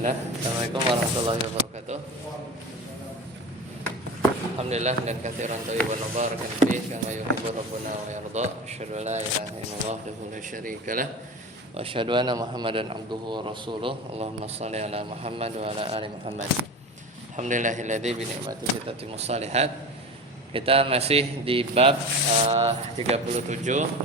Bismillah. Assalamualaikum warahmatullahi wabarakatuh. Alhamdulillah dan katsiran thayyiban mubarakan fih kama yuhibbu rabbuna wa yarda. Asyhadu an la ilaha illallah wahdahu la syarika lah wa asyhadu anna Muhammadan abduhu wa rasuluh. Allahumma shalli ala Muhammad wa ala ali Muhammad. Alhamdulillahilladzi bi ni'matihi tatimmus shalihat. Kita masih di bab 37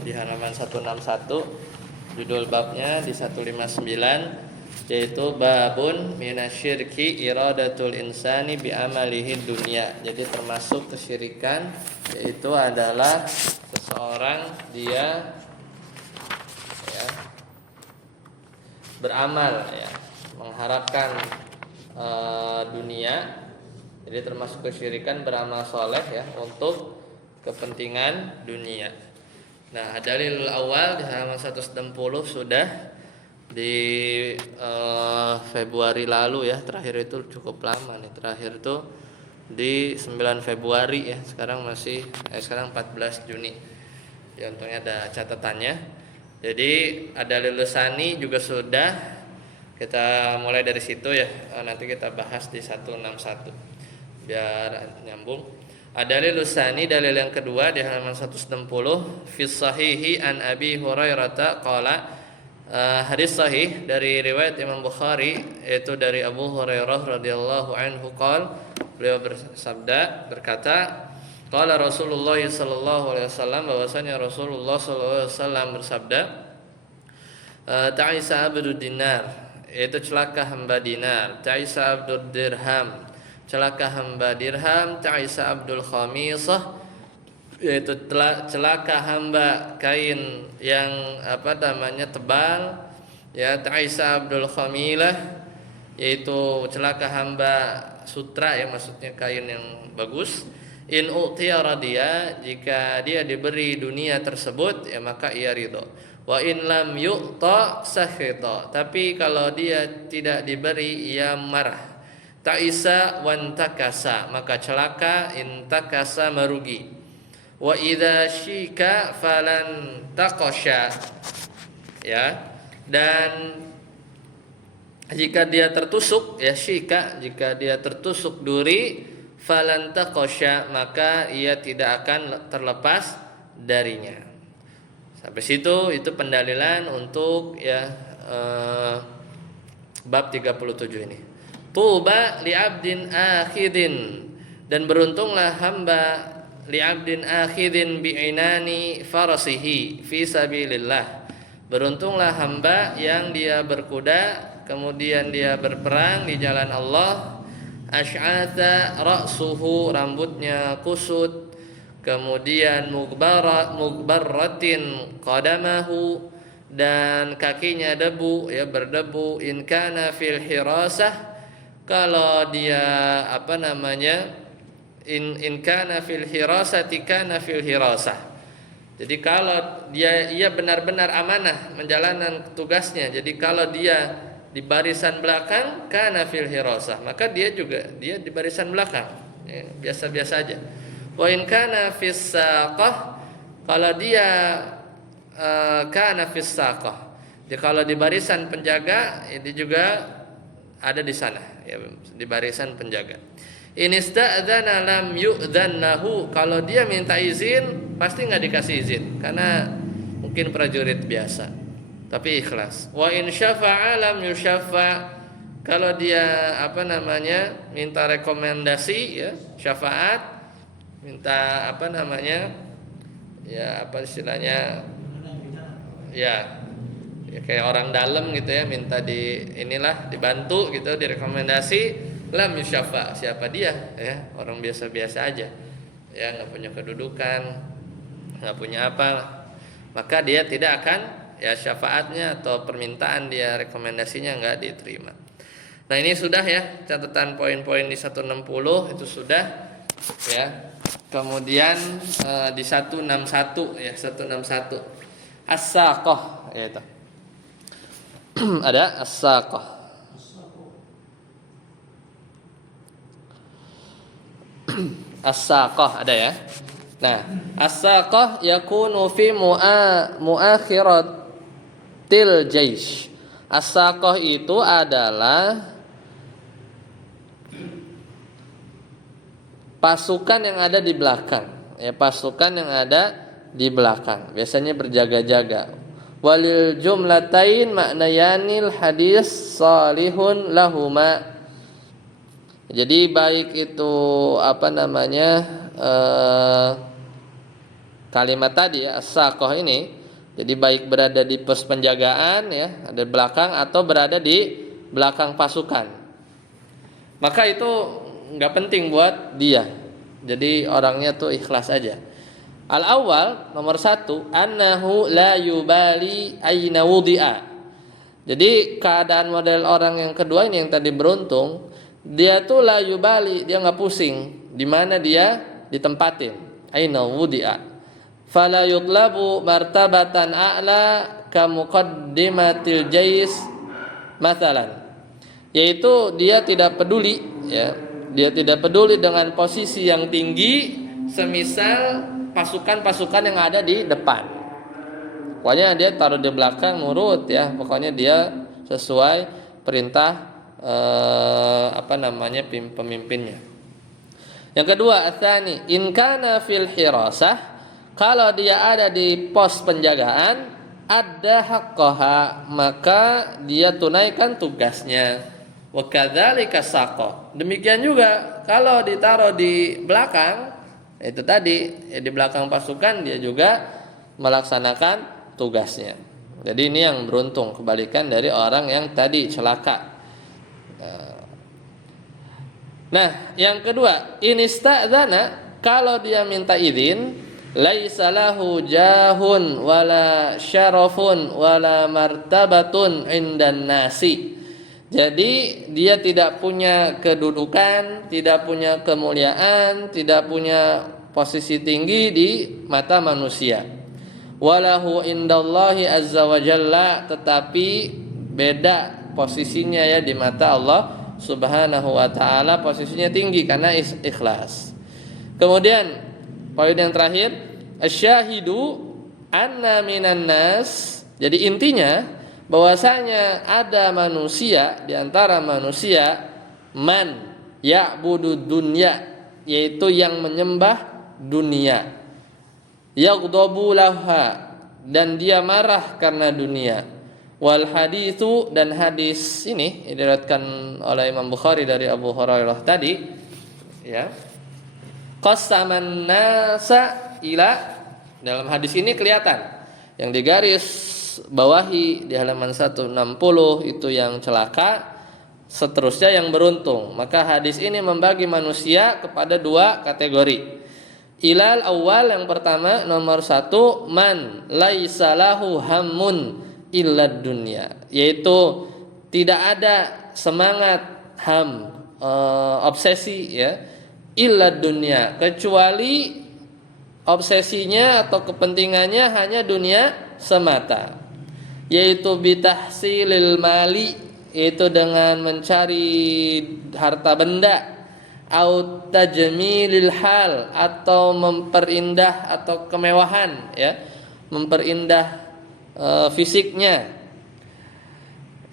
di halaman 161. Judul babnya di 159 yaitu babun minasyirki iradatul insani bi amalihi dunya. Jadi termasuk kesyirikan yaitu adalah seseorang dia beramal mengharapkan dunia. Jadi termasuk kesyirikan beramal soleh untuk kepentingan dunia. Nah, dalil awal di halaman 160 sudah di Februari lalu terakhir itu cukup lama nih. Terakhir itu di 9 Februari sekarang masih sekarang 14 Juni. Ya, untungnya ada catatannya. Jadi ada lilusani juga sudah. Kita mulai dari situ nanti kita bahas di 161 biar nyambung. Dalil usani, dalil yang kedua di halaman 160 fi sahihi an Abi Hurairah qala, hadis sahih dari riwayat Imam Bukhari yaitu dari Abu Hurairah radhiyallahu anhu qala, beliau berkata qala Rasulullah sallallahu alaihi wasallam, bahwasanya Rasulullah sallallahu alaihi wasallam bersabda, ta'isa abdud dinar, yaitu celaka hamba dinar, ta'isa abdud dirham, celaka hamba dirham, ta'isa abdul khamisah, yaitu celaka hamba kain yang tebal, ta'isa abdul khamilah, yaitu celaka hamba sutra maksudnya kain yang bagus. In u'tiya radiya, jika dia diberi dunia tersebut maka ia ridho. Wa in lam yu'ta sakhita, tapi kalau dia tidak diberi ia marah. Ta'isa wantakasa, maka celaka, intakasa merugi. Wa idza syika falan taqasha, dan jika dia tertusuk syika, jika dia tertusuk duri, falan taqasha, maka ia tidak akan terlepas darinya. Sampai situ itu pendalilan untuk bab 37 ini. Tuba li'abdin akhidin, dan beruntunglah hamba li'abdin akhidin bi'inani farasihi fi sabilillah. Beruntunglah hamba yang dia berkuda kemudian dia berperang di jalan Allah. Ash'atha ra'suhu, rambutnya kusut, kemudian mugbarratin qadamahu, dan kakinya debu berdebu. In kana fil hirasah, kalau dia in kana fil hirasati kana fil hirasah. Jadi kalau ia benar-benar amanah menjalankan tugasnya. Jadi kalau dia di barisan belakang kana fil hirasah, maka dia di barisan belakang. Biasa-biasa aja. Wa in kana fis saqah, kalau dia kana fis saqah. Jadi kalau di barisan penjaga, dia juga ada di sana, di barisan penjaga. In ista'dzana lam yu'dzan lahu, kalau dia minta izin pasti nggak dikasih izin karena mungkin prajurit biasa, tapi ikhlas. Wa in syafa'a lam yusyaffa, kalau dia minta rekomendasi syafaat, minta istilahnya kayak orang dalam minta dibantu direkomendasi, lam yusyafa, siapa dia orang biasa-biasa aja nggak punya kedudukan, nggak punya apa, maka dia tidak akan syafaatnya atau permintaan dia rekomendasinya nggak diterima. Nah, ini sudah catatan poin-poin di 160 itu sudah kemudian di 161 161 as-saqah itu ada as-saqah. As-saqah ada Nah, as-saqah yakunu fi muakhiratil jaish. As-saqah itu adalah pasukan yang ada di belakang. Ya, pasukan yang ada di belakang. Biasanya berjaga-jaga. Walil jumlatain maknayanil hadis salihun lahuma. Jadi baik itu kalimat tadi ya, as-saqah ini, jadi baik berada di pos penjagaan ya, ada di belakang atau berada di belakang pasukan. Maka itu nggak penting buat dia. Jadi orangnya tuh ikhlas aja. Al-awwal nomor 1, annahu la yubali aina wudi'a. Jadi keadaan model orang yang kedua ini yang tadi beruntung, dia tuh la yubali, dia nggak pusing di mana dia ditempatin. Aina wudi'a. Fala yutlabu martabatan a'la ka muqaddimatil jais mathalan. Yaitu dia tidak peduli ya. Dia tidak peduli dengan posisi yang tinggi semisal pasukan-pasukan yang ada di depan. Pokoknya dia taruh di belakang nurut ya. Pokoknya dia sesuai perintah pemimpinnya. Yang kedua, atsani, in kana fil hirasah, kalau dia ada di pos penjagaan, ada haqqaha, maka dia tunaikan tugasnya. Wa kadzalika saqa. Demikian juga kalau ditaruh di belakang, itu tadi ya, di belakang pasukan dia juga melaksanakan tugasnya. Jadi ini yang beruntung, kebalikan dari orang yang tadi celaka. Nah, yang kedua, inista'dzana, kalau dia minta izin, laisa lahu jahun wala syarafun wala martabatun indan nasi. Jadi dia tidak punya kedudukan, tidak punya kemuliaan, tidak punya posisi tinggi di mata manusia. Walahu indallahi azza wa jalla, tetapi beda posisinya ya di mata Allah Subhanahu wa taala, posisinya tinggi karena ikhlas. Kemudian poin yang terakhir, asyahidu anna minan nas. Jadi intinya bahwasanya ada manusia di antara manusia man ya'budu dunya, yaitu yang menyembah dunia, yaghdabu laha, dan dia marah karena dunia. Wal haditsu, dan hadis ini diriwayatkan oleh Imam Bukhari dari Abu Hurairah tadi ya. Qasaman nasa ila, dalam hadis ini kelihatan yang digaris bawahi di halaman 160 itu yang celaka, seterusnya yang beruntung. Maka hadis ini membagi manusia kepada dua kategori. Ilal awal, yang pertama nomor 1, man laisa lahu hammun illa dunya, yaitu tidak ada semangat obsesi ya, illa dunya, kecuali obsesinya atau kepentingannya hanya dunia semata, yaitu bitahsilil mali, yaitu dengan mencari harta benda, au tajmilil hal, atau memperindah atau kemewahan ya, memperindah fisiknya,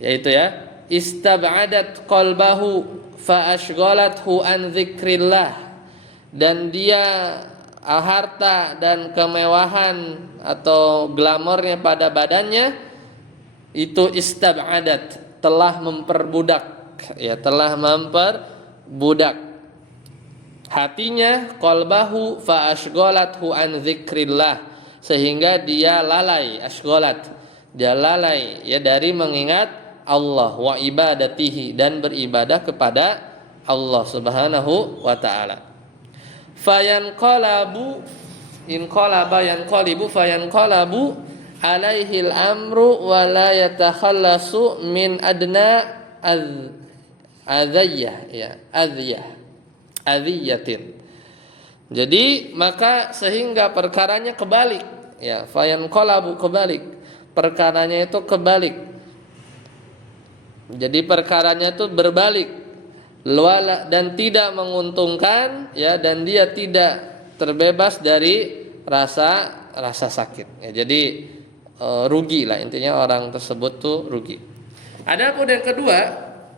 yaitu ya, istab'adat qalbahu fa ashghalathu an dzikrillah, dan dia harta dan kemewahan atau glamornya pada badannya itu istab'adat, telah memperbudak ya, telah memperbudak hatinya, qalbahu fa ashghalathu an dzikrillah, sehingga dia lalai, ashghalat, dia lalai ya dari mengingat Allah, wa ibadatihi, dan beribadah kepada Allah Subhanahu wa taala. Fayanqalabu, in qalaba yanqalibu, fayanqalabu alaihil amru wa la yatakhallasu min adna adhiyah ya, adhiyatin. Jadi maka sehingga perkaranya kebalik ya, fayanqalabu, kebalik, perkaranya itu kebalik. Jadi perkaranya itu berbalik, dan tidak menguntungkan ya, dan dia tidak terbebas dari rasa sakit ya. Jadi rugi lah intinya, orang tersebut tuh rugi. Adapun yang kedua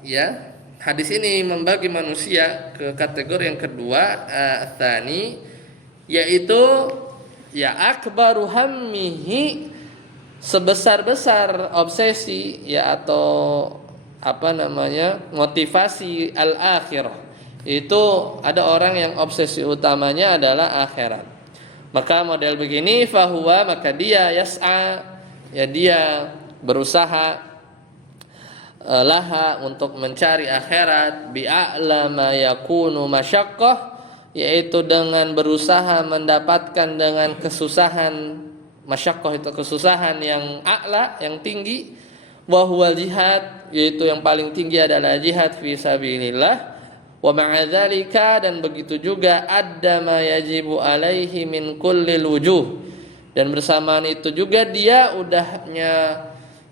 ya, hadis ini membagi manusia ke kategori yang kedua, tsani, yaitu ya akbaru hammihi, sebesar-besar obsesi ya atau motivasi al-akhirah. Itu ada orang yang obsesi utamanya adalah akhirat. Maka model begini fahuwa, maka dia yas'a, ya dia berusaha laha untuk mencari akhirat bi'a'la ma yakunu masyaqqah, yaitu dengan berusaha mendapatkan dengan kesusahan. Masyaqqah itu kesusahan yang a'la, yang tinggi. Wa huwa jihad, yaitu yang paling tinggi adalah jihad fi sabilillah. Wa ma'a dzalika, dan begitu juga adda ma yajibu alaihi min kulli wujuh, dan bersamaan itu juga dia udahnya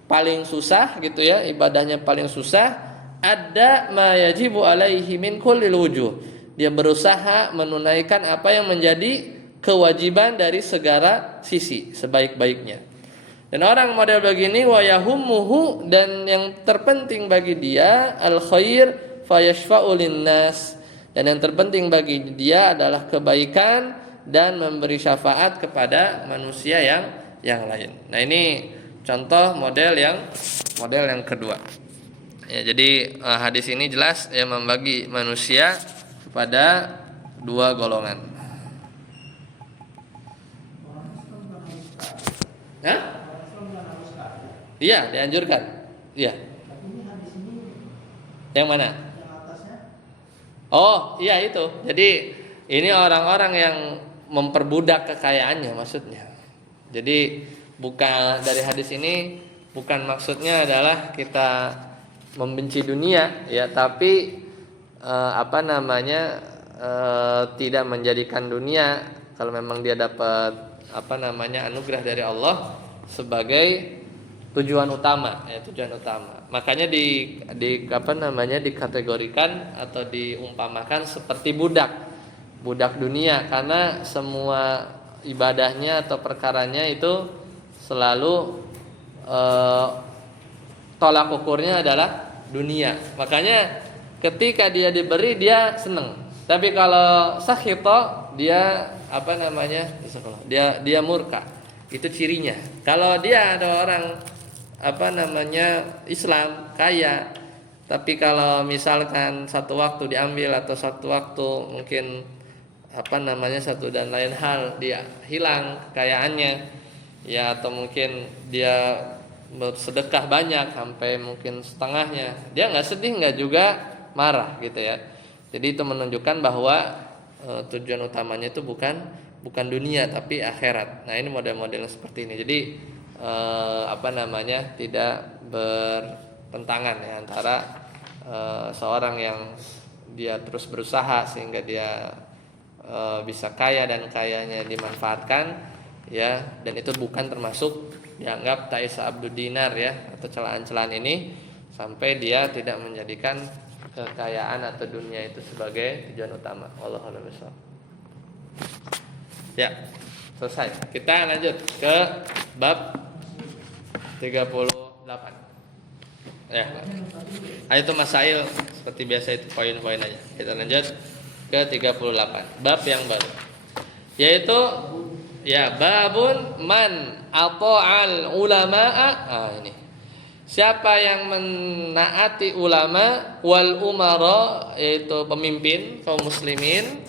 paling susah gitu ya, ibadahnya paling susah. Adda ma yajibu alaihi min kulli wujuh, dia berusaha menunaikan apa yang menjadi kewajiban dari segala sisi sebaik-baiknya. Dan orang model begini wa yahummuhu, dan yang terpenting bagi dia al khair fayashfa'u linnas, dan yang terpenting bagi dia adalah kebaikan dan memberi syafaat kepada manusia yang lain. Nah, ini contoh model yang kedua. Ya, jadi hadis ini jelas ya membagi manusia kepada dua golongan. Hah? Iya, dianjurkan. Iya. Yang mana? Oh, iya itu. Jadi ini orang-orang yang memperbudak kekayaannya maksudnya. Jadi bukan dari hadis ini, bukan maksudnya adalah kita membenci dunia ya, tapi tidak menjadikan dunia kalau memang dia dapat anugerah dari Allah sebagai tujuan utama. Makanya dikategorikan atau diumpamakan seperti budak dunia, karena semua ibadahnya atau perkaranya itu selalu tolak ukurnya adalah dunia. Makanya ketika dia diberi dia senang. Tapi kalau sakhito dia dia murka. Itu cirinya. Kalau dia ada orang Islam kaya, tapi kalau misalkan satu waktu diambil atau satu waktu mungkin satu dan lain hal dia hilang kekayaannya ya, atau mungkin dia bersedekah banyak sampai mungkin setengahnya, dia nggak sedih, nggak juga marah gitu ya. Jadi itu menunjukkan bahwa tujuan utamanya itu bukan dunia tapi akhirat. Nah, ini model-model seperti ini. Jadi tidak bertentangan ya antara seorang yang dia terus berusaha sehingga dia bisa kaya dan kayanya dimanfaatkan ya, dan itu bukan termasuk dianggap ta'isa abdud dinar ya, atau celaan-celaan ini sampai dia tidak menjadikan kekayaan atau dunia itu sebagai tujuan utama. Wallahu a'lam bishawab. Ya, selesai. Kita lanjut ke bab 38. Ya. Itu masail seperti biasa, itu poin-poin aja. Kita lanjut ke 38. Bab yang baru. Yaitu ya babun man ata'al ulama'a. Ini. Siapa yang menaati ulama wal umara, yaitu pemimpin kaum muslimin,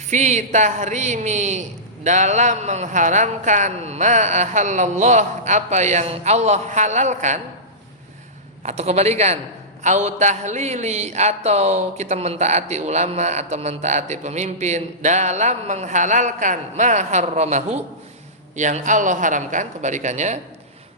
fi tahrimi, dalam mengharamkan ma ahallallah, apa yang Allah halalkan, atau kebalikan au tahlili, atau kita mentaati ulama atau mentaati pemimpin dalam menghalalkan ma harramahu, yang Allah haramkan, kebalikannya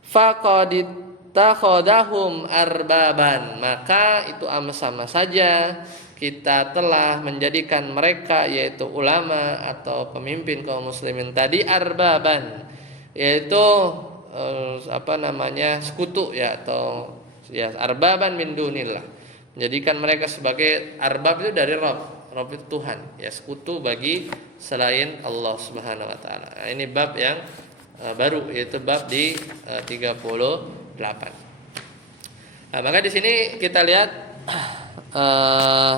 faqad ittakhadahum arbaban, maka itu sama saja kita telah menjadikan mereka, yaitu ulama atau pemimpin kaum muslimin tadi, arbaban, yaitu sekutu ya, atau ya arbaban min dunillah, menjadikan mereka sebagai arbab itu dari Rabb itu Tuhan ya, sekutu bagi selain Allah Subhanahu wa taala. Nah, ini bab yang baru, yaitu bab di 38. Nah, maka di sini kita lihat eh,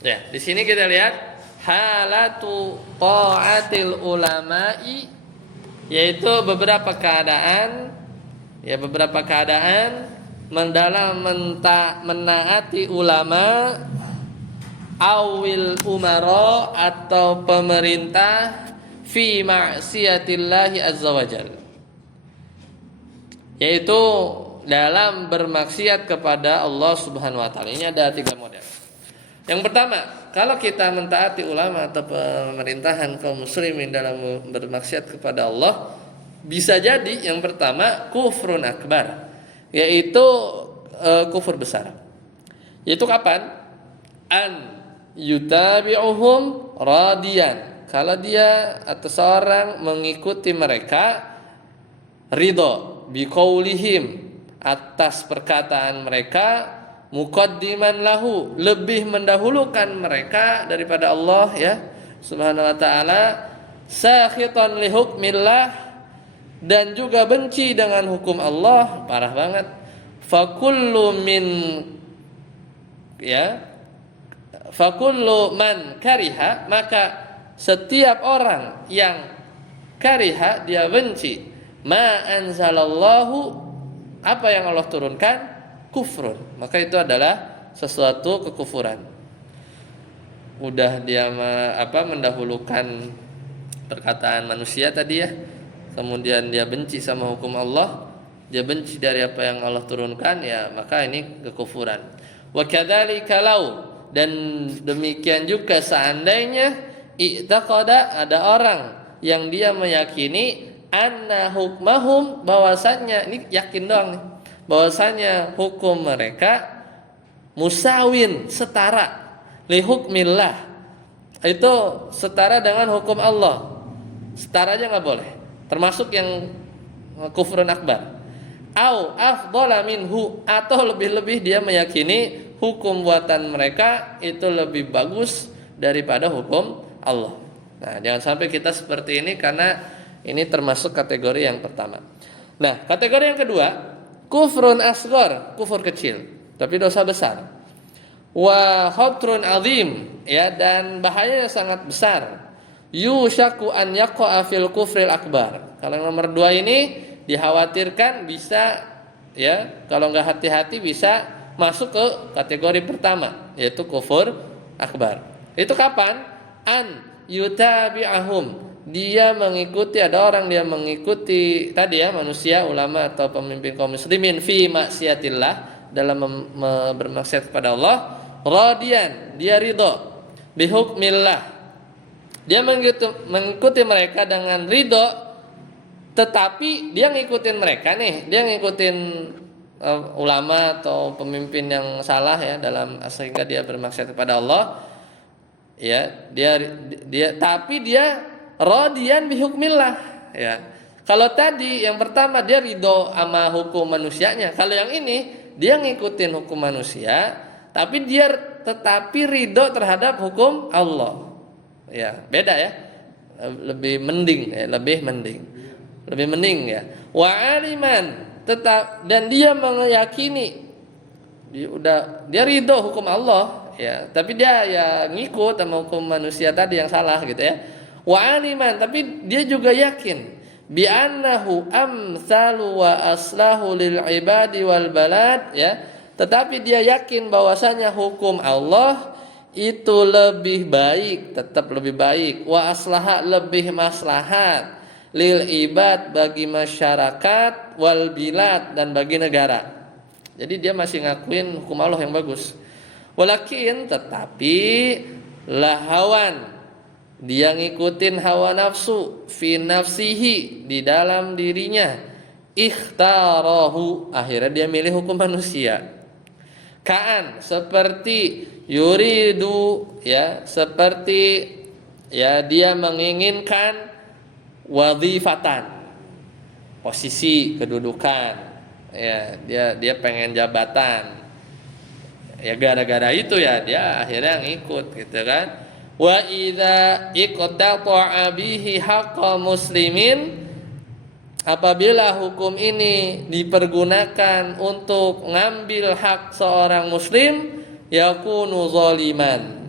ya, di sini kita lihat halatu taatil ulama'i, yaitu beberapa keadaan mendalam menaati ulama awil umara atau pemerintah fi ma'siyatillahi azza wajal, yaitu dalam bermaksiat kepada Allah Subhanahu wa taala. Ini ada 3 model. Yang pertama, kalau kita mentaati ulama atau pemerintahan kaum muslimin dalam bermaksiat kepada Allah, bisa jadi yang pertama kufrun akbar, yaitu kufur besar. Yaitu kapan? An yutabi'uhum radiyan. Kalau dia atau seorang mengikuti mereka ridho biqaulihim, atas perkataan mereka, muqaddiman lahu, lebih mendahulukan mereka daripada Allah ya Subhanahu wa taala, sakhitan li hukmillah, dan juga benci dengan hukum Allah, parah banget. Fakullu man kariha, maka setiap orang yang kariha, dia benci, ma anzalallahu, apa yang Allah turunkan, kufrun, maka itu adalah sesuatu kekufuran. Udah dia mendahulukan perkataan manusia tadi ya, kemudian dia benci sama hukum Allah, dia benci dari apa yang Allah turunkan, ya maka ini kekufuran. Wa kadzalika law, dan demikian juga seandainya i'taqada, ada orang yang dia meyakini anna hukmahum, bahwasannya, ini yakin doang nih, bahwasannya hukum mereka musawin, setara, li hukmillah, itu setara dengan hukum Allah, setara aja nggak boleh, termasuk yang kufrun akbar. Au afdhala minhu, atau lebih-lebih dia meyakini hukum buatan mereka itu lebih bagus daripada hukum Allah. Nah, jangan sampai kita seperti ini, karena ini termasuk kategori yang pertama. Nah, kategori yang kedua, kufrun asghar, kufur kecil tapi dosa besar. Wa khatrun azim, ya, dan bahayanya sangat besar. Yushaku an yaqa'a fil kufril akbar. Kalau yang nomor 2 ini dikhawatirkan bisa, ya, kalau nggak hati-hati bisa masuk ke kategori pertama, yaitu kufur akbar. Itu kapan? An yutabi'ahum, dia mengikuti, ada orang dia mengikuti tadi ya, manusia, ulama atau pemimpin kaum muslimin, fi maksiatillah, dalam bermaksiat kepada Allah, radiyan, dia ridho, bihukmillah, dia mengikuti mereka dengan ridho, tetapi dia ngikutin mereka nih, dia ngikutin ulama atau pemimpin yang salah ya, dalam sehingga dia bermaksiat kepada Allah, ya, dia tapi dia radiyan bihukmillah, ya. Kalau tadi yang pertama dia ridho sama hukum manusianya, kalau yang ini dia ngikutin hukum manusia, tapi dia tetapi ridho terhadap hukum Allah, ya, beda ya, lebih mending ya, lebih mending ya. Wa aliman, tetap, dan dia meyakini, dia ridho hukum Allah, ya, tapi dia ya ngikut sama hukum manusia tadi yang salah gitu ya. Wa aliman, tapi dia juga yakin bi annahu amsalu wa aslahu lil ibadi wal balad, ya, tetapi dia yakin bahwasanya hukum Allah itu lebih baik, tetap lebih baik, wa aslaha, lebih maslahat, lil ibad, bagi masyarakat, wal bilad, dan bagi negara. Jadi dia masih ngakuin hukum Allah yang bagus. Walakin, tetapi lahawan, dia ngikutin hawa nafsu, fi nafsihi, di dalam dirinya, ikhtarahu, akhirnya dia milih hukum manusia. Kaan, seperti yuridu, ya, seperti, ya, dia menginginkan wadhifatan, posisi, kedudukan, ya, dia pengen jabatan, Ya gara-gara itu ya dia akhirnya ngikut gitu kan. Wa idza iqtata'a bihi haqqa muslimin, apabila hukum ini dipergunakan untuk ngambil hak seorang muslim, yakunu zaliman.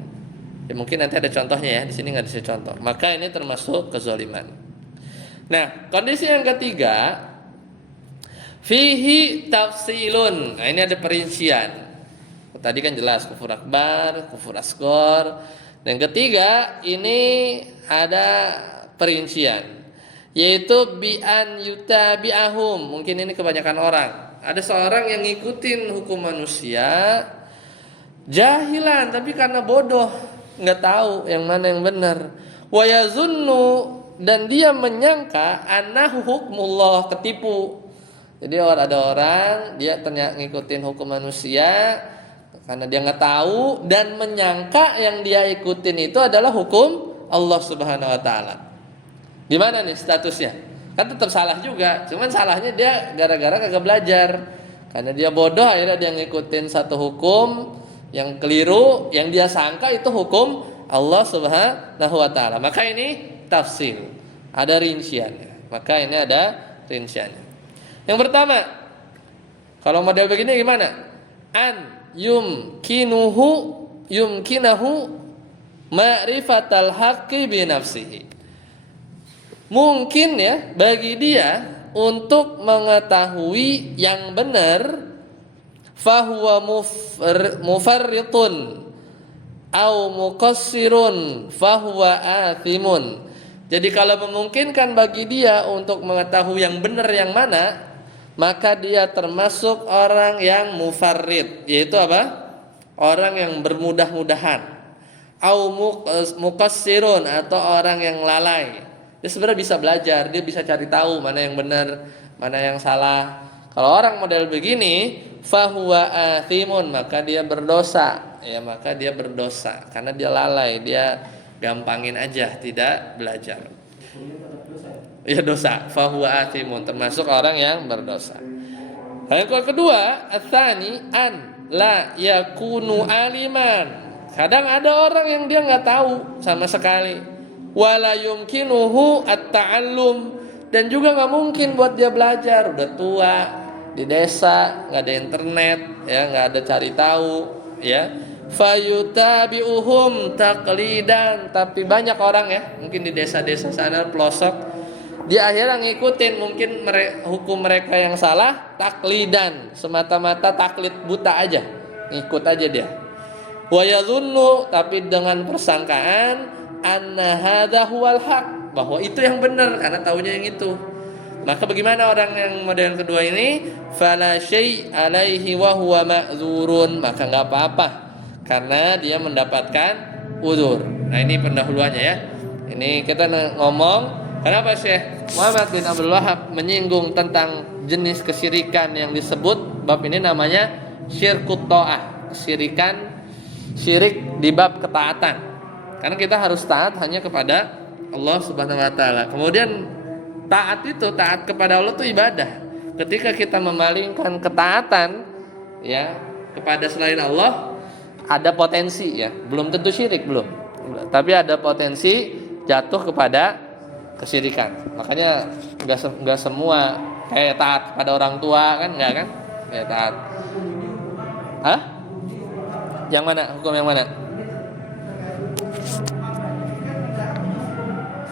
Ya, mungkin nanti ada contohnya ya, di sini nggak dikasih contoh. Maka ini termasuk kezaliman. Nah, kondisi yang ketiga, fihi tafsilun. Nah, ini ada perincian. Tadi kan jelas kufur akbar, kufur asghar. Dan ketiga, ini ada perincian, yaitu bi'an yutabi'ahum. Mungkin ini kebanyakan orang. Ada seorang yang ngikutin hukum manusia jahilan, tapi karena bodoh, nggak tahu yang mana yang benar. Wa yazunnu, dan dia menyangka annahu hukmullah, ketipu. Jadi ada orang dia ternyata ngikutin hukum manusia karena dia nggak tahu dan menyangka yang dia ikutin itu adalah hukum Allah Subhanahu wa taala. Gimana nih statusnya? Kan tetap salah juga, cuman salahnya dia gara-gara kagak belajar. Karena dia bodoh akhirnya dia ngikutin satu hukum yang keliru, yang dia sangka itu hukum Allah Subhanahu wa taala. Maka ini tafsil, ada rinciannya. Maka ini ada rinciannya. Yang pertama, kalau model begini gimana? Yumkinahu ma'rifatal haqqi bi nafsihi. Mungkin ya bagi dia untuk mengetahui yang benar, fahuwa mufarritun au muqassirun fahuwa athimun. Jadi kalau memungkinkan bagi dia untuk mengetahui yang benar yang mana, maka dia termasuk orang yang mufarrid, yaitu apa? Orang yang bermudah-mudahan. Au muqassirun, atau orang yang lalai. Dia sebenarnya bisa belajar, dia bisa cari tahu mana yang benar, mana yang salah. Kalau orang model begini, fahuwa athimun, maka dia berdosa. Ya, maka dia berdosa karena dia lalai, dia gampangin aja, tidak belajar. Ya dosa, fahuwa athimun, termasuk orang yang berdosa. Yang kedua, atsani an la yakunu aliman. Kadang ada orang yang dia nggak tahu sama sekali. Wala yumkinuhu at-ta'allum, dan juga nggak mungkin buat dia belajar. Udah tua, di desa nggak ada internet, ya nggak ada cari tahu, ya. Fayutabi'uhum taqlidan, tapi banyak orang ya, mungkin di desa-desa sana pelosok, dia akhirnya ngikutin mungkin hukum mereka yang salah, taklidan, semata-mata taklid buta aja, ngikut aja dia. Wa yadhunnu, tapi dengan persangkaan anna hadza huwal haq, bahwa itu yang benar karena taunya yang itu. Maka bagaimana orang yang model yang kedua ini? Fala syai' alaihi wa huwa ma'dzurun, maka enggak apa-apa karena dia mendapatkan udzur. Nah, ini pendahuluannya ya. Ini kita ngomong kenapa Syekh Muhammad bin Abdul Wahab menyinggung tentang jenis kesyirikan yang disebut bab ini, namanya syirkut ta'ah, syirik di bab ketaatan. Karena kita harus taat hanya kepada Allah Subhanahu wa taala. Kemudian taat kepada Allah itu ibadah. Ketika kita memalingkan ketaatan ya kepada selain Allah, ada potensi ya, belum tentu syirik, belum. Tapi ada potensi jatuh kepada kesyirikan. Makanya enggak semua kayak taat kepada orang tua kan, enggak kan? Kayak taat. Hah? Yang mana? Hukum yang mana?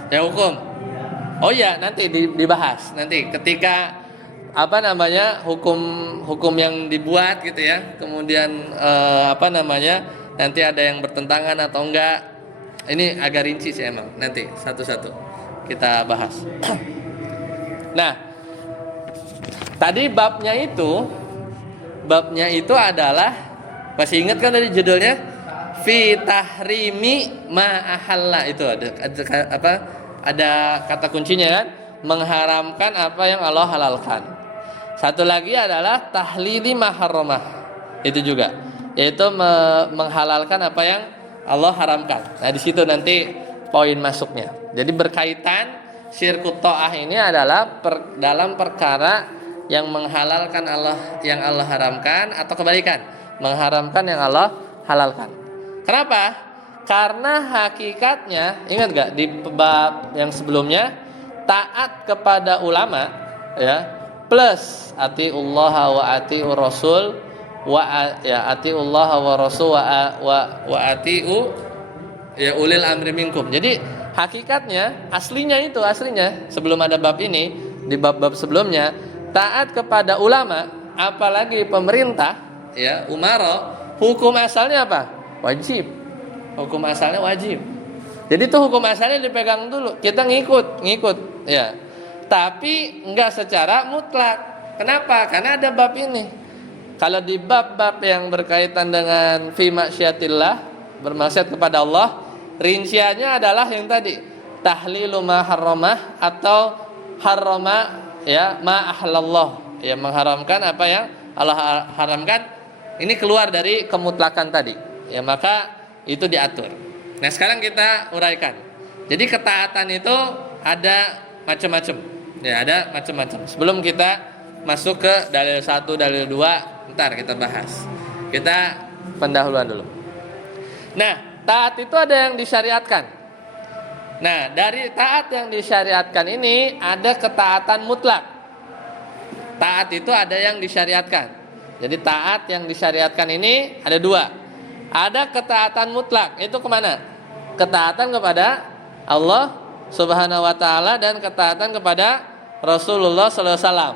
Ya hukum. Oh ya, nanti dibahas. Nanti ketika hukum yang dibuat gitu ya. Kemudian nanti ada yang bertentangan atau enggak. Ini agak rinci sih emang. Nanti satu-satu kita bahas. Nah, tadi babnya itu adalah, masih ingat kan tadi judulnya? Fi tahrimi ma ahalla, itu ada kata kuncinya kan? Mengharamkan apa yang Allah halalkan. Satu lagi adalah tahlili ma harramah. Itu juga, yaitu menghalalkan apa yang Allah haramkan. Nah, di situ nanti poin masuknya. Jadi berkaitan syirkut ta'ah ini adalah dalam perkara yang menghalalkan yang Allah haramkan, atau kebalikan, mengharamkan yang Allah halalkan. Kenapa? Karena hakikatnya, ingat gak di bab yang sebelumnya, taat kepada ulama ya plus atiullah wa atiur rasul atiullah wa rasul wa atiu ya ulil amri minkum. Jadi hakikatnya aslinya sebelum ada bab ini, di bab-bab sebelumnya taat kepada ulama apalagi pemerintah ya umara, hukum asalnya apa? Wajib. Hukum asalnya wajib. Jadi itu hukum asalnya dipegang dulu, kita ngikut ya. Tapi enggak secara mutlak. Kenapa? Karena ada bab ini. Kalau di bab-bab yang berkaitan dengan fi maksiatillah, bermaksiat kepada Allah, rinciannya adalah yang tadi, tahlilu ma harramah atau harrama ya ma ahlallah, ya mengharamkan apa yang Allah haramkan. Ini keluar dari kemutlakan tadi. Ya maka itu diatur. Nah, sekarang kita uraikan. Jadi ketaatan itu ada macam-macam. Ya, ada macam-macam. Sebelum kita masuk ke dalil 1, dalil 2, ntar kita bahas. Kita pendahuluan dulu. Nah, taat itu ada yang disyariatkan. Nah, dari taat yang disyariatkan ini ada ketaatan mutlak. Taat itu ada yang disyariatkan. Jadi taat yang disyariatkan ini ada dua. Ada ketaatan mutlak, itu kemana? Ketaatan kepada Allah Subhanahu wa ta'ala dan ketaatan kepada Rasulullah sallallahu alaihi wasallam.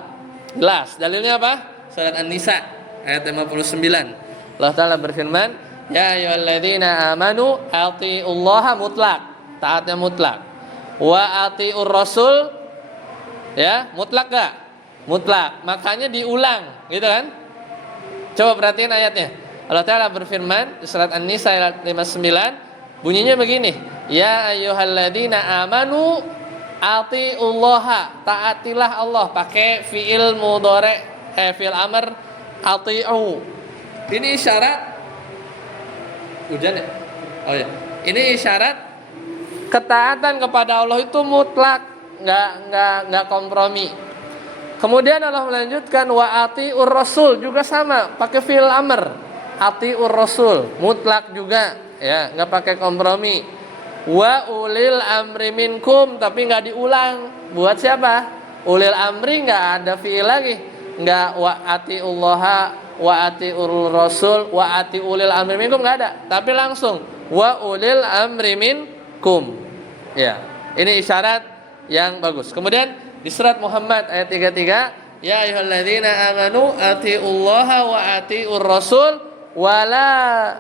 Jelas, dalilnya apa? Surat An-Nisa ayat 59. Allah Ta'ala berfirman, ya ayyuhalladzina amanu atiullaha mutlak, taatnya mutlak. Wa atiur rasul, ya, mutlak gak? Mutlak, makanya diulang, gitu kan? Coba perhatiin ayatnya. Allah Ta'ala berfirman di surat An-Nisa ayat 59, bunyinya begini, ya ayyuhalladzina amanu atiullaha, taatilah Allah, pakai fi'il mudhari fi'il amr ati'u. Ini isyarat hujan ya? Oh ya. Ini isyarat ketaatan kepada Allah itu mutlak, enggak kompromi. Kemudian Allah melanjutkan wa atiur rasul, juga sama, pakai fi'il amr. Atiur rasul, mutlak juga, ya, enggak pakai kompromi. Wa ulil amri minkum, tapi enggak diulang. Buat siapa? Ulil amri enggak ada fi'il lagi. Enggak wa atiullaha wa atiur rasul wa ati ulil amri minkum, enggak ada. Tapi langsung wa ulil amri minkum. Ya, ini isyarat yang bagus. Kemudian di surat Muhammad ayat 33, ya ayyuhalladzina amanu atiullaha wa atiur rasul wala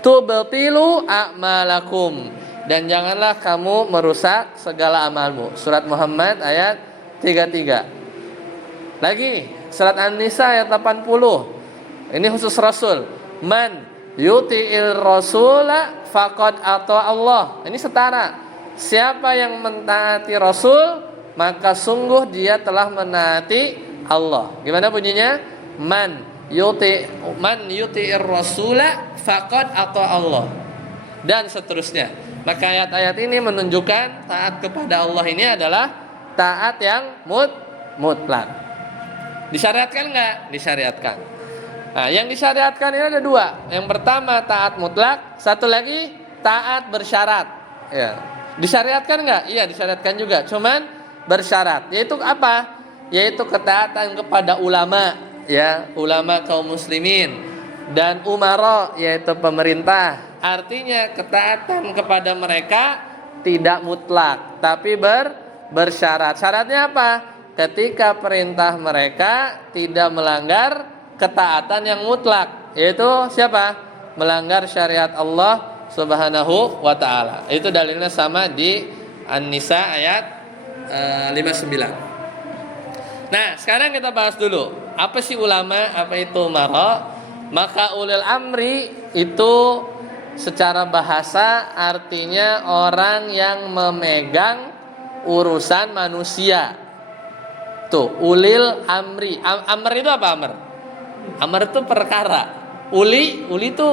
tubtilu a'malakum, dan janganlah kamu merusak segala amalmu. Surat Muhammad ayat 33. Lagi surat An-Nisa ayat 80. Ini khusus Rasul. Man yuti'il rasula faqad ata Allah. Ini setara. Siapa yang mentaati Rasul, maka sungguh dia telah menaati Allah. Gimana bunyinya? Man yuti'ir rasula faqad ata Allah, dan seterusnya. Maka ayat-ayat ini menunjukkan taat kepada Allah ini adalah taat yang mutlak. Disyariatkan enggak? Disyariatkan. Nah, yang disyariatkan ini ada dua. Yang pertama taat mutlak, satu lagi taat bersyarat. Ya. Disyariatkan enggak? Iya, disyariatkan juga. Cuman bersyarat. Yaitu apa? Yaitu ketaatan kepada ulama, ya, ulama kaum muslimin, dan umara, yaitu pemerintah. Artinya ketaatan kepada mereka tidak mutlak, tapi bersyarat. Syaratnya apa? Ketika perintah mereka tidak melanggar ketaatan yang mutlak, yaitu siapa? Melanggar syariat Allah Subhanahu wa ta'ala. Itu dalilnya sama di An-Nisa ayat 59. Nah, sekarang kita bahas dulu, apa sih ulama, apa itu umara? Maka ulil amri itu secara bahasa artinya orang yang memegang urusan manusia. Tuh, ulil amri. Amr itu apa amr? Amr itu perkara. Uli itu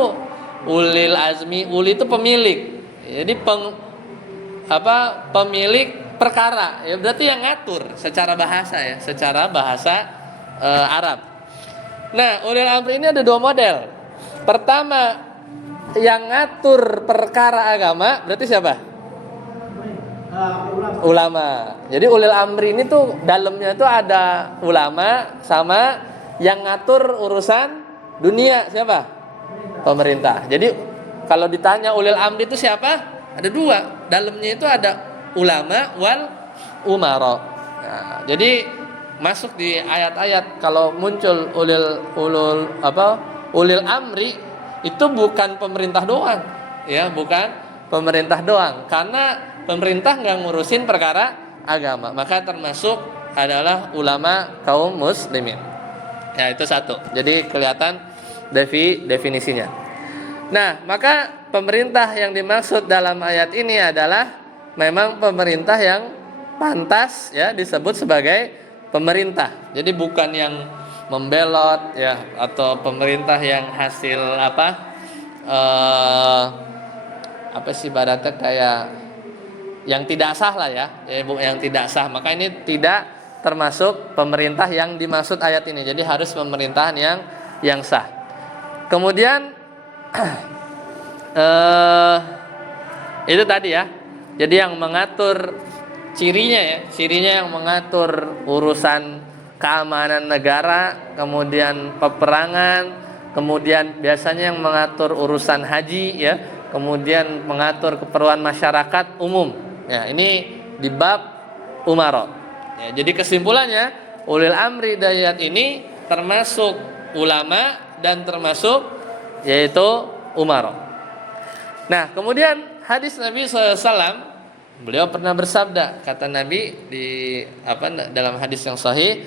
ulil azmi, uli itu pemilik. Jadi pemilik perkara, ya berarti yang ngatur secara bahasa, ya, secara bahasa Arab. Nah, ulil amri ini ada dua model. Pertama yang ngatur perkara agama berarti siapa? Ulama. Jadi ulil amri ini tuh dalamnya tuh ada ulama sama yang ngatur urusan dunia siapa? Pemerintah. Jadi kalau ditanya ulil amri itu siapa? Ada dua. Dalamnya itu ada ulama wal umara. Nah, jadi masuk di ayat-ayat kalau muncul ulil amri itu bukan pemerintah doang, ya bukan pemerintah doang, karena pemerintah nggak ngurusin perkara agama, maka termasuk adalah ulama kaum muslimin. Ya itu satu. Jadi kelihatan definisinya. Nah maka pemerintah yang dimaksud dalam ayat ini adalah memang pemerintah yang pantas ya disebut sebagai pemerintah. Jadi bukan yang membelot ya atau pemerintah yang hasil apa sih ibaratnya kayak yang tidak sah lah ya, yang tidak sah. Maka ini tidak termasuk pemerintah yang dimaksud ayat ini. Jadi harus pemerintahan yang sah. Kemudian itu tadi ya. Jadi yang mengatur cirinya yang mengatur urusan keamanan negara, kemudian peperangan, kemudian biasanya yang mengatur urusan haji ya, kemudian mengatur keperluan masyarakat umum. Ya, ini di bab umara. Ya, jadi kesimpulannya ulil amri dari ayat ini termasuk ulama dan termasuk yaitu umara. Nah, kemudian hadis Nabi SAW, beliau pernah bersabda, kata Nabi di dalam hadis yang sahih,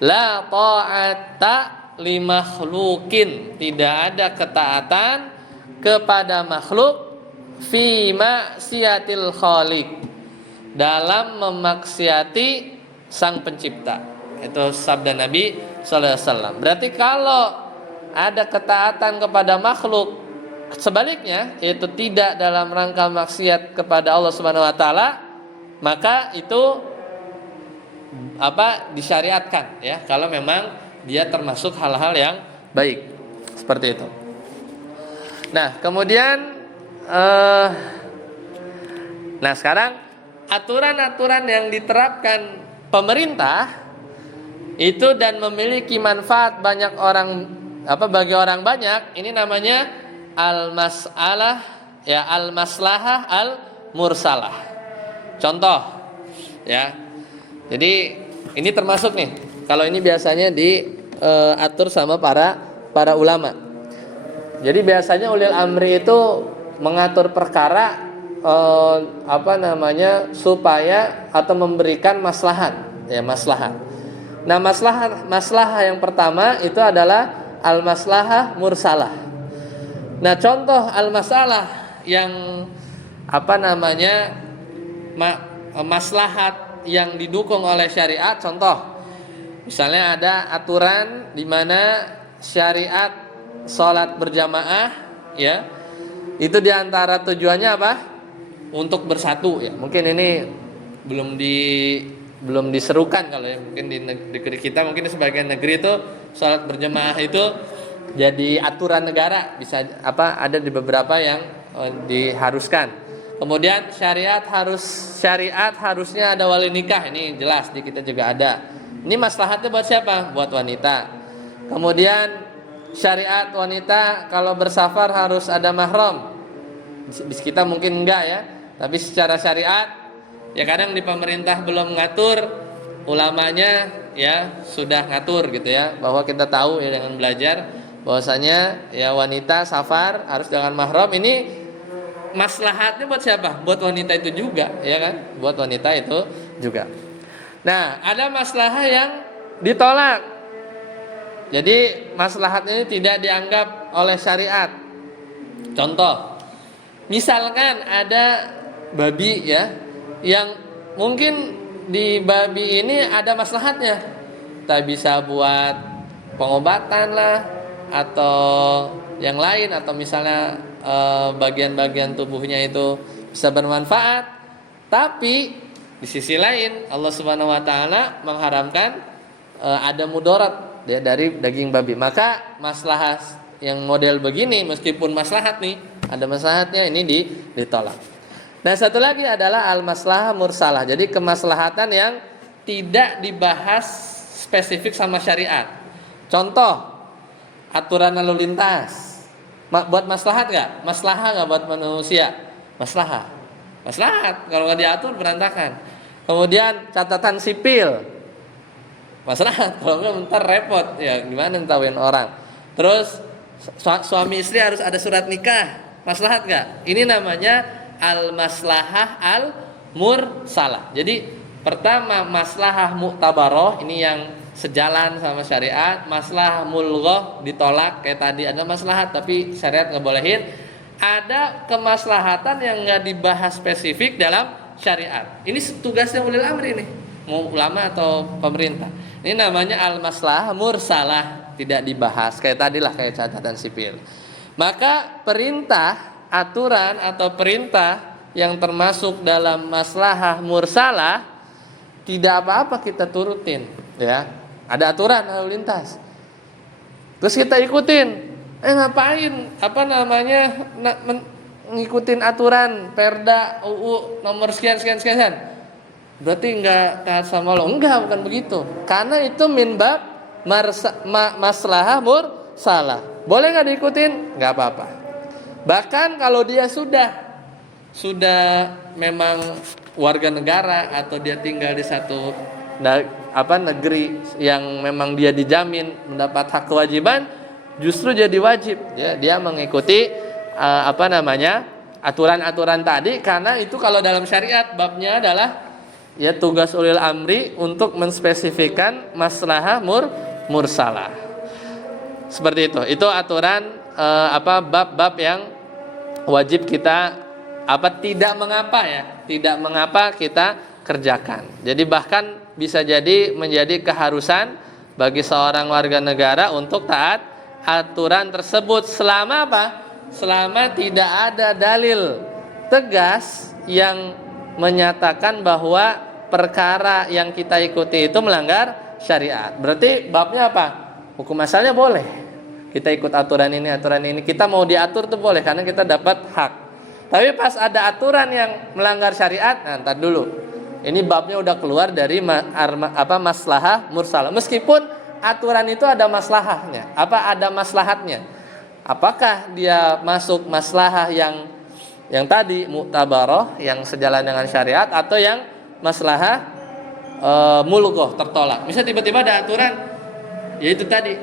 la ta'ata li makhluqin, tidak ada ketaatan kepada makhluk fi maksiatil khaliq, dalam memaksiati sang pencipta. Itu sabda Nabi sallallahu alaihi wasallam. Berarti kalau ada ketaatan kepada makhluk, sebaliknya yaitu tidak dalam rangka maksiat kepada Allah Subhanahu wa taala, maka itu disyariatkan ya, kalau memang dia termasuk hal-hal yang baik seperti itu. Nah kemudian sekarang aturan-aturan yang diterapkan pemerintah itu dan memiliki manfaat bagi orang banyak, ini namanya al-mas'alah ya, al-maslahah al-mursalah. Contoh ya. Jadi ini termasuk nih, kalau ini biasanya diatur sama para ulama. Jadi biasanya ulil amri itu mengatur perkara supaya atau memberikan maslahat ya, maslahat. Nah maslahah yang pertama itu adalah al-maslahah mursalah. Nah contoh al-masalah yang maslahat yang didukung oleh syariat, contoh misalnya ada aturan di mana syariat sholat berjamaah ya, itu diantara tujuannya apa? Untuk bersatu ya. Mungkin ini belum diserukan kalau ya, mungkin di negeri kita, mungkin di sebagian negeri itu sholat berjamaah itu jadi aturan negara, bisa ada di beberapa yang diharuskan. Kemudian syariat harusnya ada wali nikah, ini jelas di kita juga ada. Ini maslahatnya buat siapa? Buat wanita. Kemudian syariat wanita kalau bersafar harus ada mahram. Di kita mungkin enggak ya, tapi secara syariat ya kadang di pemerintah belum ngatur, ulamanya ya sudah ngatur gitu ya, bahwa kita tahu ya dengan belajar bahwasanya ya wanita safar harus dengan mahram. Ini maslahatnya buat siapa? Buat wanita itu juga, ya kan? Buat wanita itu juga. Nah, ada maslahat yang ditolak. Jadi maslahatnya ini tidak dianggap oleh syariat. Contoh, misalkan ada babi ya, yang mungkin di babi ini ada maslahatnya. Tak bisa buat pengobatan lah, atau yang lain, atau misalnya bagian-bagian tubuhnya itu bisa bermanfaat. Tapi di sisi lain Allah Subhanahu wa taala mengharamkan ada mudarat ya dari daging babi. Maka maslahah yang model begini meskipun maslahat nih, ada maslahatnya ini ditolak. Nah, satu lagi adalah al-maslahah mursalah. Jadi kemaslahatan yang tidak dibahas spesifik sama syariat. Contoh, aturan lalu lintas. Buat maslahat nggak? Maslahah nggak buat manusia? Maslahah. Maslahat. Kalau nggak diatur berantakan. Kemudian catatan sipil. Maslahat. Kalau nggak ntar repot. Ya gimana ntahuin orang. Terus suami istri harus ada surat nikah. Maslahat nggak? Ini namanya al-maslahah al-mursalah. Jadi pertama maslahah mu'tabaroh, ini yang sejalan sama syariat. Maslahah mulghah ditolak, kayak tadi ada maslahat tapi syariat ngebolehin. Ada kemaslahatan yang nggak dibahas spesifik dalam syariat. Ini tugasnya ulil amri nih, mau ulama atau pemerintah. Ini namanya al-maslahah mursalah, tidak dibahas. Kayak tadilah, kayak catatan sipil. Maka perintah, aturan atau perintah yang termasuk dalam maslahah mursalah tidak apa-apa kita turutin, ya. Ada aturan lalu lintas, terus kita ikutin. Ngapain? Ngikutin aturan Perda UU nomor sekian. Berarti enggak taat sama Allah? Enggak, bukan begitu. Karena itu min bab maslahah mursalah. Boleh enggak diikutin? Enggak apa-apa. Bahkan kalau dia sudah memang warga negara atau dia tinggal di satu negeri yang memang dia dijamin mendapat hak kewajiban, justru jadi wajib ya dia mengikuti aturan-aturan tadi, karena itu kalau dalam syariat babnya adalah ya tugas ulil amri untuk menspesifikkan maslahah mursalah. Seperti itu. Itu aturan bab-bab yang wajib kita tidak mengapa kita kerjakan. Jadi bahkan bisa jadi menjadi keharusan bagi seorang warga negara untuk taat aturan tersebut selama selama tidak ada dalil tegas yang menyatakan bahwa perkara yang kita ikuti itu melanggar syariat. Berarti babnya apa? Hukum asalnya boleh. Kita ikut aturan ini, kita mau diatur tuh boleh karena kita dapat hak. Tapi pas ada aturan yang melanggar syariat, ntar dulu. Ini babnya udah keluar dari maslahah mursalah. Meskipun aturan itu ada maslahahnya, ada maslahatnya. Apakah dia masuk maslahah yang tadi mu'tabaroh, yang sejalan dengan syariat, atau yang maslahah mulghah, tertolak. Misal tiba-tiba ada aturan, yaitu tadi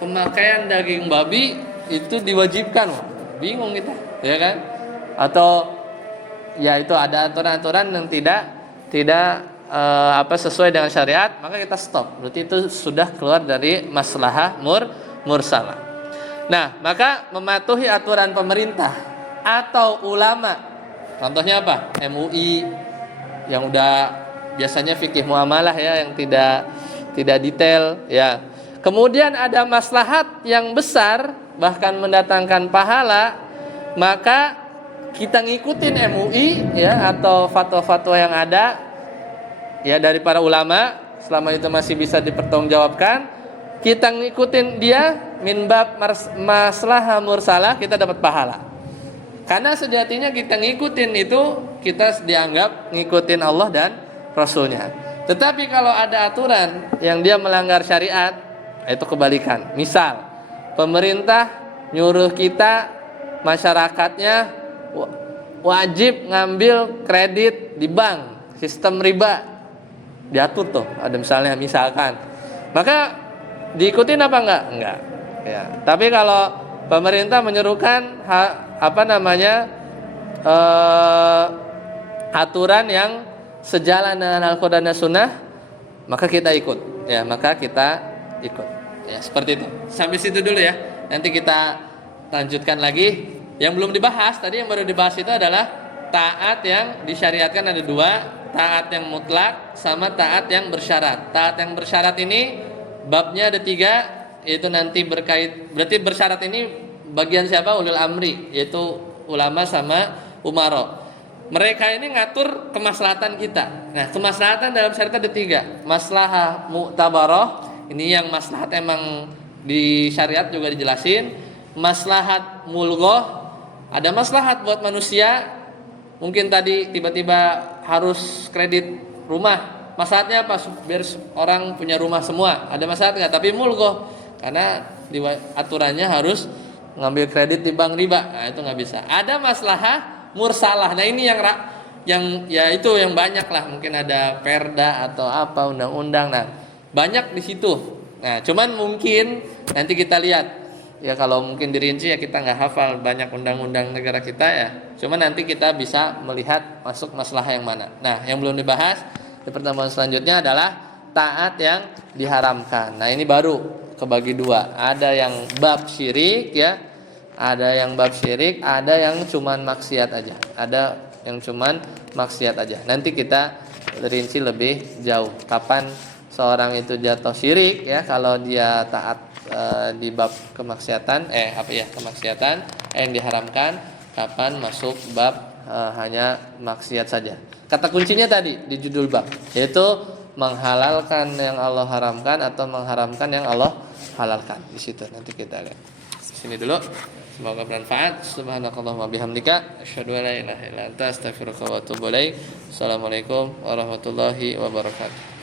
pemakaian daging babi itu diwajibkan, bingung kita, ya kan? Atau ya itu ada aturan-aturan yang tidak sesuai dengan syariat, maka kita stop. Berarti itu sudah keluar dari maslahah mursalah. Nah, maka mematuhi aturan pemerintah atau ulama, contohnya apa? MUI yang udah biasanya fikih muamalah ya, yang tidak detail ya. Kemudian ada maslahat yang besar bahkan mendatangkan pahala, maka kita ngikutin MUI ya, atau fatwa-fatwa yang ada ya dari para ulama, selama itu masih bisa dipertanggungjawabkan, kita ngikutin dia min bab maslahah mursalah, kita dapat pahala. Karena sejatinya kita ngikutin itu, kita dianggap ngikutin Allah dan Rasulnya. Tetapi kalau ada aturan yang dia melanggar syariat, itu kebalikan. Misal pemerintah nyuruh kita, masyarakatnya wajib ngambil kredit di bank, sistem riba diatur tuh, ada misalkan, maka diikutin apa enggak? Enggak ya. Tapi kalau pemerintah menyerukan aturan yang sejalan dengan Al-Quran dan Sunnah, maka kita ikut ya, ya, seperti itu. Sampai situ dulu ya. Nanti kita lanjutkan lagi. Yang belum dibahas tadi, yang baru dibahas itu adalah taat yang disyariatkan ada dua, taat yang mutlak sama taat yang bersyarat. Taat yang bersyarat ini babnya ada 3, yaitu nanti berarti bersyarat ini bagian siapa? Ulil amri, yaitu ulama sama umaro. Mereka ini ngatur kemaslahatan kita. Nah, kemaslahatan dalam syariat ada 3. Maslahah mu'tabaroh, ini yang maslahat emang di syariat juga dijelasin. maslahat mulghah, ada maslahat buat manusia. Mungkin tadi tiba-tiba harus kredit rumah, maslahatnya apa? Biar orang punya rumah semua, ada maslahat nggak? Tapi mulghah, karena aturannya harus ngambil kredit di bank riba, nah itu nggak bisa. Ada maslahah mursalah, nah ini yang ya itu yang banyak lah, mungkin ada perda atau apa undang-undang, nah banyak di situ. Nah cuman mungkin nanti kita lihat ya, kalau mungkin dirinci ya kita nggak hafal banyak undang-undang negara kita ya. Cuma nanti kita bisa melihat masuk masalah yang mana. Nah, yang belum dibahas di pertemuan selanjutnya adalah taat yang diharamkan. Nah, ini baru kebagi dua. Ada yang bab syirik ya, ada yang bab syirik, ada yang cuman maksiat aja. Ada yang cuman maksiat aja. Nanti kita rinci lebih jauh. Kapan seorang itu jatuh syirik ya, kalau dia taat di bab kemaksiatan kemaksiatan yang diharamkan, kapan masuk bab hanya maksiat saja. Kata kuncinya tadi di judul bab, yaitu menghalalkan yang Allah haramkan atau mengharamkan yang Allah halalkan. Di situ nanti kita lihat. Di sini dulu. Semoga bermanfaat. Subhanakallahumma bihamdika asyhadu an la ilaha illa anta astaghfiruka wa atubu ilaik. Assalamualaikum warahmatullahi wabarakatuh.